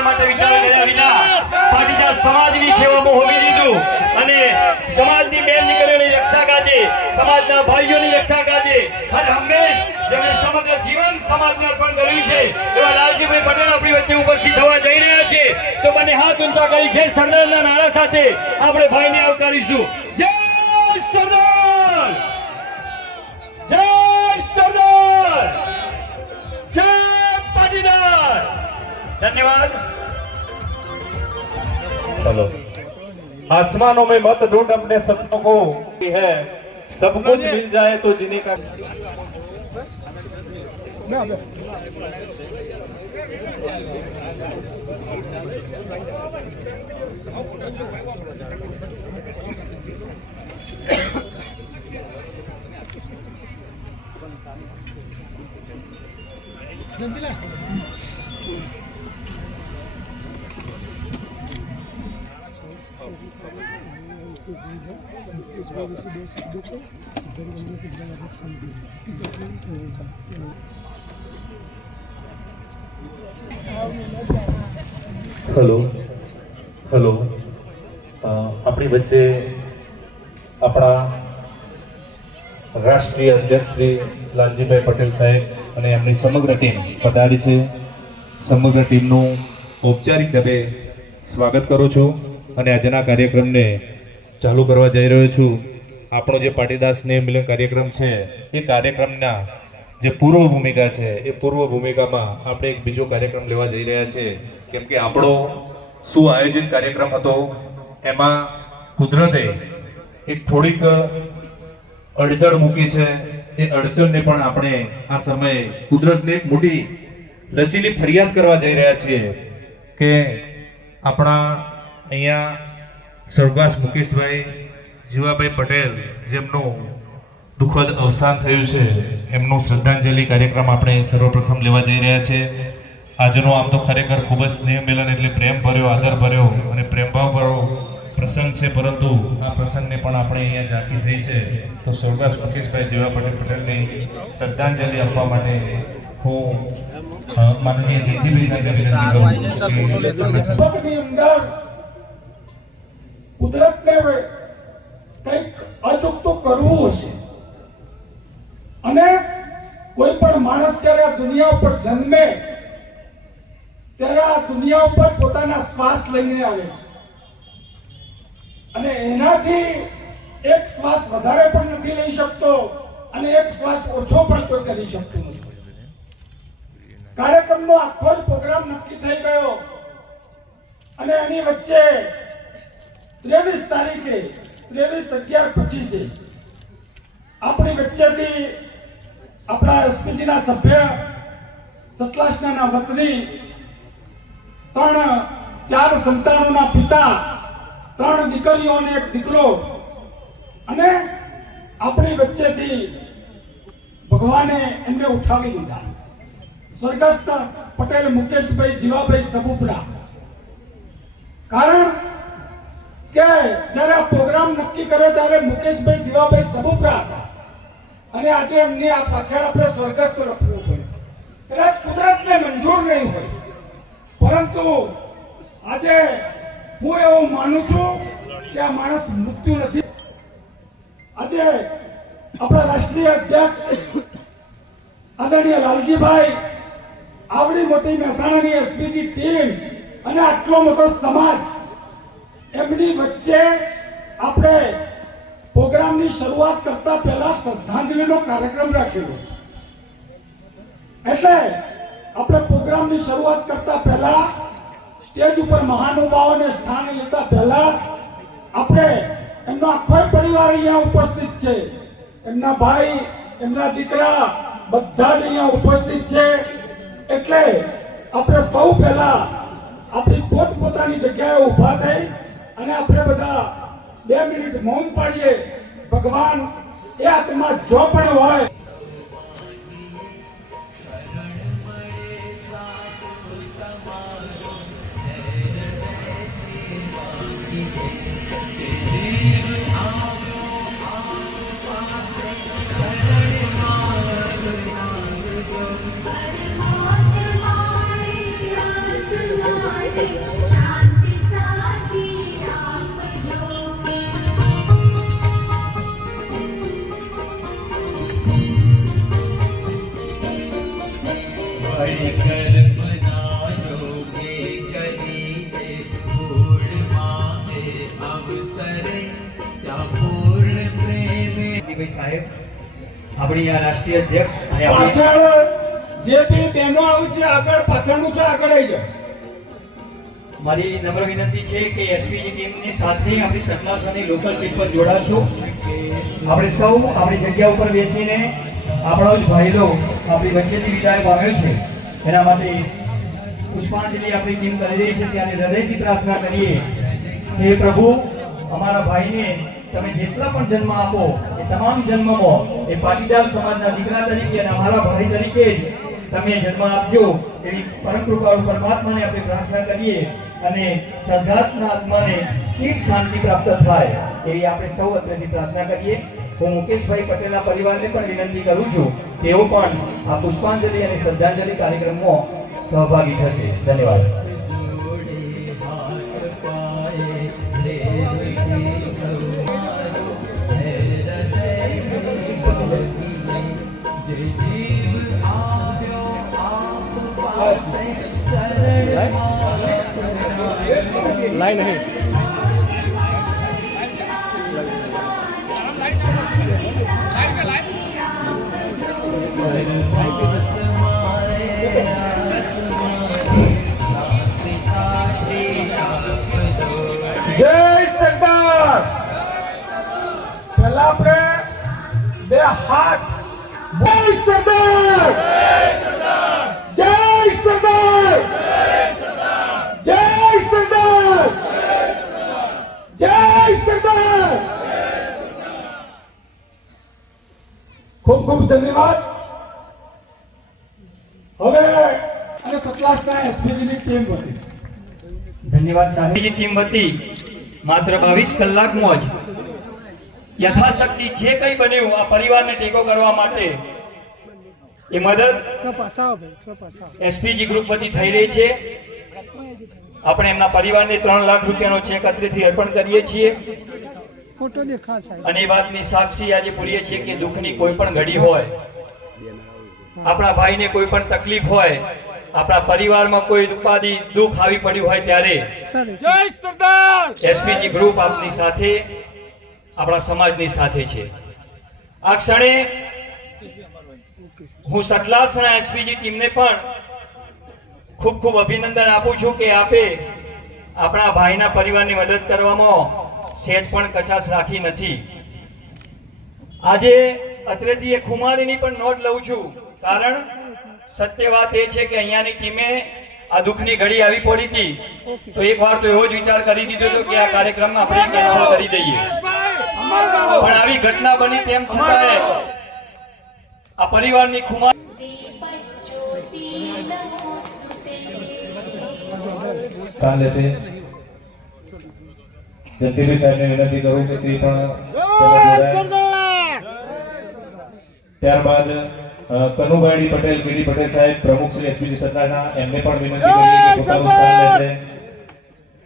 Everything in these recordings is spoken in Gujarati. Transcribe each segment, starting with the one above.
પરિવાર માટે વિચાર કર્યા વિના પાટીદાર સમાજની સેવામાં હોમી દીધું અને સમાજની બેન દીકરીઓની રક્ષા કાજે, સમાજના ભાઈઓની રક્ષા કાજે હર હંમેશ જેમણે સમગ્ર જીવન સમાજને અર્પણ કર્યું છે એવા લાલજીભાઈ પટેલ આપણી વચ્ચે ઉપસ્થિત થવા જઈ રહ્યા છે। તો બંને હાથ ઊંચા કરી જય સરદારના નારા સાથે આપણે ભાઈને આવકારીશું। જય સરદાર, જય સરદાર, जय पाटीदार। धन्यवाद। चलो, आसमानों में मत ढूंढ अपने सपनों को, है सब कुछ मिल जाए तो जीने का। हेलो हेलो अपनी वच्चे अपना राष्ट्रीय अध्यक्ष श्री लालजीभाई पटेल साहेब અને એમની સમગ્ર ટીમ પધારી છે। સમગ્ર ટીમનું ઔપચારિક ઢબે સ્વાગત કરું છું અને આજના કાર્યક્રમને ચાલુ કરવા જઈ રહ્યો છું। આપણો જે પાટીદાર સ્નેહ મિલન કાર્યક્રમ છે એ કાર્યક્રમના જે પૂર્વ ભૂમિકા છે એ પૂર્વ ભૂમિકામાં આપણે એક બીજો કાર્યક્રમ લેવા જઈ રહ્યા છે, કેમ કે આપણો સુઆયોજિત કાર્યક્રમ હતો એમાં કુદરતે એક થોડીક અડચણ મૂકી છે। એ અડચણને પણ આપણે આ સમયે કુદરતને એક મોટી લચીલી ફરિયાદ કરવા જઈ રહ્યા છીએ કે આપણા અહીંયા સ્વર્ગસ્થ મુકેશભાઈ જીવાભાઈ પટેલ જેમનું દુઃખદ અવસાન થયું છે એમનું શ્રદ્ધાંજલિ કાર્યક્રમ આપણે સર્વપ્રથમ લેવા જઈ રહ્યા છે। આજનો આમ તો ખરેખર ખૂબ જ સ્નેહ મિલન એટલે પ્રેમ ભર્યો, આદર ભર્યો અને પ્રેમભાવ ભર્યો પ્રસંગ છે, પરંતુ આ પ્રસંગને પણ આપણે અહીંયા ઝાંકી થઈ છે। તો સ્વર્ગસ્થ મુકેશભાઈ જીવા પટેલને શ્રદ્ધાંજલિ આપવા માટે હું માનનીય જયંતિભાઈ સાહેબને વિનંતી કરું અંદર કુદરતને કંઈક અચૂકતું કરવું હશે અને કોઈ પણ માણસ જ્યારે આ દુનિયા ઉપર જન્મે ત્યારે આ દુનિયા ઉપર પોતાના શ્વાસ લઈને આવે છે અને એનાથી એક શ્વાસ વધારે પણ નથી લઈ શકતો અને એક શ્વાસ ઓછો પણ તો કરી શકતો નથી। કાર્યક્રમનો આખો જ પ્રોગ્રામ નક્કી થઈ ગયો અને એની વચ્ચે 23 તારીખે 23/11/25 આપણી વચ્ચેથી આપણા એસપીજીના સભ્ય સતલાસના વતની 4 સંતાનોના પિતા, 3 દીકરીઓ અને 1 દીકરો અને આપણી વચ્ચેથી ભગવાને એમને ઉઠાવી લીધા। સ્વર્ગસ્થ પટેલ મુકેશભાઈ જીવાભાઈ સબુપરા। કારણ કે જ્યારે આ પ્રોગ્રામ નક્કી કર્યો ત્યારે મુકેશભાઈ જીવાભાઈ સબુપરા હતા અને આજે એમની આ પાછળ આપણે સ્વર્ગસ્થ લખવું પડે, કદાચ કુદરતને મંજૂર નહીં હોય, પરંતુ આજે હું એવું માનું છું કે આ માણસ મૃત્યુ નથી। આજે આપણા રાષ્ટ્રીય અધ્યક્ષ આદરણીય લાલજીભાઈ, આવડી મોટી મહેસાણાની એસપીજી ટીમ અને આટલો મોટો સમાજ એમની વચ્ચે આપણે પ્રોગ્રામની શરૂઆત કરતા પહેલા શ્રદ્ધાંજલિનો કાર્યક્રમ રાખેલો છે। એટલે આપણે પ્રોગ્રામની શરૂઆત કરતા પહેલા સ્ટેજ ઉપર મહાનુભાવોને સ્થાન લેતા પહેલા આપણે એમનો આખો પરિવાર અહીંયા ઉપસ્થિત છે, એમના ભાઈ, એમના દીકરા બધા જ અહીંયા ઉપસ્થિત છે। એટલે આપણે સૌ પહેલા આપણી પોતપોતાની જગ્યાએ ઊભા થઈ અને આપણે બધા 2 મિનિટ મૌન પાડીએ। ભગવાન એ આત્મા જો પણ હોય ભાઈ સાહેબ આપણી આ રાષ્ટ્રીય અધ્યક્ષ અને આપણી પાછળ જે બી બહેનો આવી છે આગળ પાછળનું છે આગળ આવી જાય. મારી નમ્ર વિનંતી છે કે એસપીજી ટીમની સાથે આપણી સતલાસની લોકલ ટીમ પર જોડાશું. આપણે સૌ આપણી જગ્યા ઉપર બેસીને આપણો જ ભાઈલો આપણી વચ્ચેથી વિદાય પામ્યો છે એના માટે પુષ્પાંજલિ આપણી ટીમ કરી રહી છે. ત્યારે હૃદયથી પ્રાર્થના કરીએ હે પ્રભુ, અમારા ભાઈને તમે જેટલા પણ જન્મ આપો એ તમામ જન્મમાં એ પાટીદાર સમાજના દીકરા તરીકે અને અમારા ભાઈ તરીકે જ તમે જન્મ આપજો એવી પરમ કૃપાળુ પરમાત્માને આપણે પ્રાર્થના કરીએ અને સદ્ઘાતના આત્માને ચીર શાંતિ પ્રાપ્ત થાય એવી આપણે સૌ અત્રેથી પ્રાર્થના કરીએ. હું મુકેશભાઈ પટેલના પરિવારને પણ વિનંતી કરું છું તેઓ પણ આ પુષ્પાંજલિ અને શ્રદ્ધાંજલિ કાર્યક્રમમાં સહભાગી થશે. ધન્યવાદ. लाइन है જય સરદાર. પહેલા આપણે બે હાથ જય સરદાર, જય સરદાર, જય સરદાર, જય સરદાર. ખૂબ ખૂબ ધન્યવાદ. હવે અને સતલાસના એસપીજીની ટીમ વતી ધન્યવાદ સાહેબ. ટીમ વતી માત્ર 22 કલાકમાં જ યથાશક્તિ જે કંઈ બન્યું આ પરિવારને ટેકો કરવા માટે એ મદદ એસપીજી ગ્રુપ વતી થઈ રહી છે. આપણે એમના પરિવારને 3 લાખ રૂપિયાનો ચેક અત્રેથી અર્પણ કરીએ છીએ અને એ વાતની સાક્ષી આજે પૂરીએ છીએ કે દુઃખની કોઈ પણ ઘડી હોય, આપણા ભાઈને કોઈ પણ તકલીફ હોય, આપણા પરિવારમાં કોઈ ઉપાધિ દુઃખ આવી પડ્યું હોય ત્યારે जय सरदार એસપીજી ગ્રુપ આપની સાથે, આપણા સમાજની સાથે છે. આ ક્ષણે હું સતલાસના એસપીજી ટીમને પણ ખૂબ ખૂબ અભિનંદન આપું છું કે આપે આપણા ભાઈના પરિવારની મદદ કરવામાં સહેજ પણ કચાશ રાખી નથી. આજે અત્રેથી એક ખુમારીની પણ નોંધ લઉં છું, કારણ સત્ય વાત એ છે કે અહીંયાની ટીમે આ દુઃખની ઘડી આવી પડી હતી તો એક વાર તો એવો જ વિચાર કરી દીધો હતો કે આ કાર્યક્રમ આપણે કેન્સલ કરી દઈએ, પણ આવી ઘટના બની તેમ છતાં આ પરિવારની ખુમાર ચાલે છે. જગદીપભાઈ સાહેબને વિનંતી કરું કે તે પણ તેમાં જોડાય. ત્યારબાદ કનુભાઈ પટેલ, પીડી પટેલ સાહેબ પ્રમુખ શ્રી એસપીજી સત્તાના, એમને પણ વિનંતી કરીએ કે પોતાનું સ્થાન લેશે.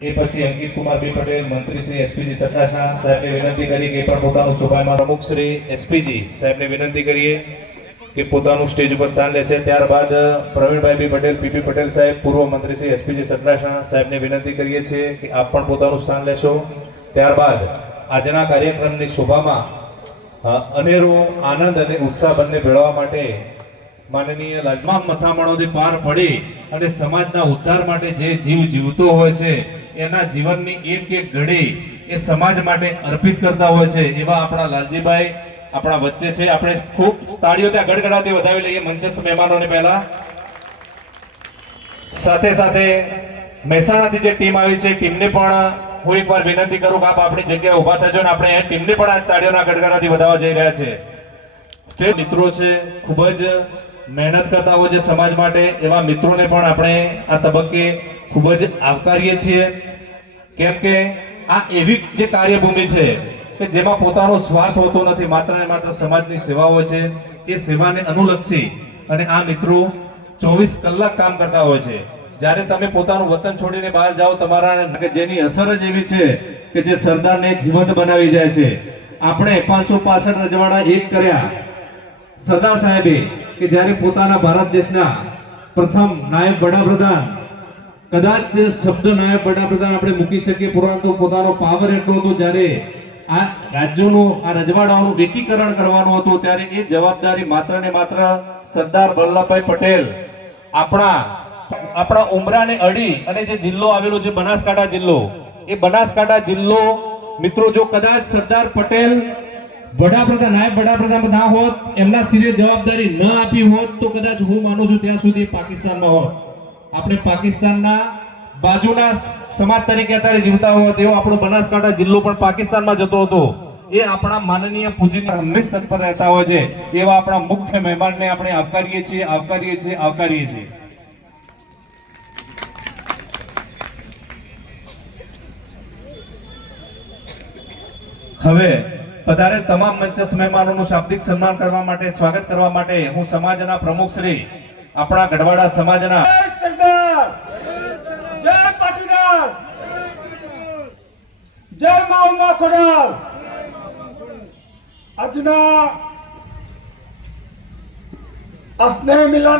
એ પછી અંકિત કુમાર બી પટેલ મંત્રી શ્રી એસપીજી સત્તાના સાહેબને વિનંતી કરી કે પણ પોતાનું શોભાયાત્રા પ્રમુખ શ્રી એસપીજી સાહેબને વિનંતી કરીએ કે પોતાનું સ્ટેજ ઉપર સ્થાન લેશે. ત્યારબાદ પ્રવીણભાઈ બી પટેલ, પીપી પટેલ સાહેબ પૂર્વ મંત્રી શ્રી એસપીજી સત્તાના સાહેબને વિનંતી કરીએ છીએ કે આપ પણ પોતાનું સ્થાન લેશો. ત્યારબાદ આજના કાર્યક્રમની શોભામાં અનેરો આનંદ અને ઉત્સાહ બંને ભેળવવા માટે માનનીય તમામ મથામણોથી પાર પડી અને સમાજના ઉદ્ધાર માટે જે જીવ જીવતો હોય છે એના જીવનની એક એક ઘડી એ સમાજ માટે અર્પિત કરતા હોય છે એવા આપણા લાલજીભાઈ આપણા વચ્ચે છે. આપણે ખૂબ તાળીઓ ત્યાં ગડગડાટી વધાવી લઈએ મંચસ્થ મહેમાનોને. પહેલા સાથે સાથે મહેસાણાથી જે ટીમ આવી છે ટીમને પણ હું એકવાર વિનંતી કરું કે આપ આપણી જગ્યાએ ઊભા થજો ને આપણે ટીમને પણ આ તાળીઓના ગડગડાથી વધાવવા જઈ રહ્યા છે. સ્ટેજ મિત્રો છે, ખૂબ જ મહેનત કરતા હોય છે સમાજ માટે, એવા મિત્રોને પણ આપણે આ તબક્કે ખૂબ જ આવકારીએ છીએ, કેમ કે આ એવી જે કાર્યભૂમિ છે કે જેમાં પોતાનો સ્વાર્થ હોતો નથી, માત્ર ને માત્ર સમાજની સેવા હોય છે. એ સેવાને અનુલક્ષી અને આ મિત્રો 24 કલાક કામ કરતા હોય છે. જ્યારે તમે પોતાનું વતન છોડીને બહાર જાઓ તમારા કે જેની અસર જ એવી છે કે જે સરદારને જીવંત બનાવી જાય છે. આપણે 565 રજવાડા એક કર્યા સરદાર સાહેબે કે જ્યારે પોતાના ભારત દેશના પ્રથમ નાયબ વડાપ્રધાન, કદાચ શબ્દ નાયબ વડાપ્રધાન આપણે મૂકી શકીએ, પરંતુ પોતાનો પાવર એટલો હતો જ્યારે આ રાજ્યોનું આ રજવાડાઓનું એકીકરણ કરવાનું હતું ત્યારે એ જવાબદારી માત્ર ને માત્ર સરદાર વલ્લભભાઈ પટેલ આપણા ઉમરાને અડી અને જે જિલ્લો આવેલો છે બનાસકાંઠા જિલ્લો, એ બનાસકાંઠા જિલ્લો મિત્રો જો કદાચ સરદાર પટેલ વડાપ્રધાન નાયબ વડાપ્રધાન ના હોત, એમના સિરે જવાબદારી ન આપી હોત તો કદાચ હું માનું છું ત્યાં સુધી પાકિસ્તાનમાં હોત. આપણે પાકિસ્તાનના બાજુના સમાજ તરીકે અત્યારે જીવતા હોત એવો આપણો બનાસકાંઠા જિલ્લો પણ પાકિસ્તાનમાં જતો હતો. એ આપણા માનનીય પૂજ્ય હંમેશા તત્પર રહેતા હોય છે એવા આપણા મુખ્ય મહેમાનને આપણે આવકારીએ છીએ. હવે પધારે તમામ મંચસ્થ મહેમાનોનું શાબ્દિક સન્માન કરવા માટે, સ્વાગત કરવા માટે હું સમાજના પ્રમુખ શ્રી આપણા ગઢવાડા સમાજના જય સરદાર, જય પાટીદાર, જય મા ઉમા ખોડાલ. આજના આ સ્નેહ મિલન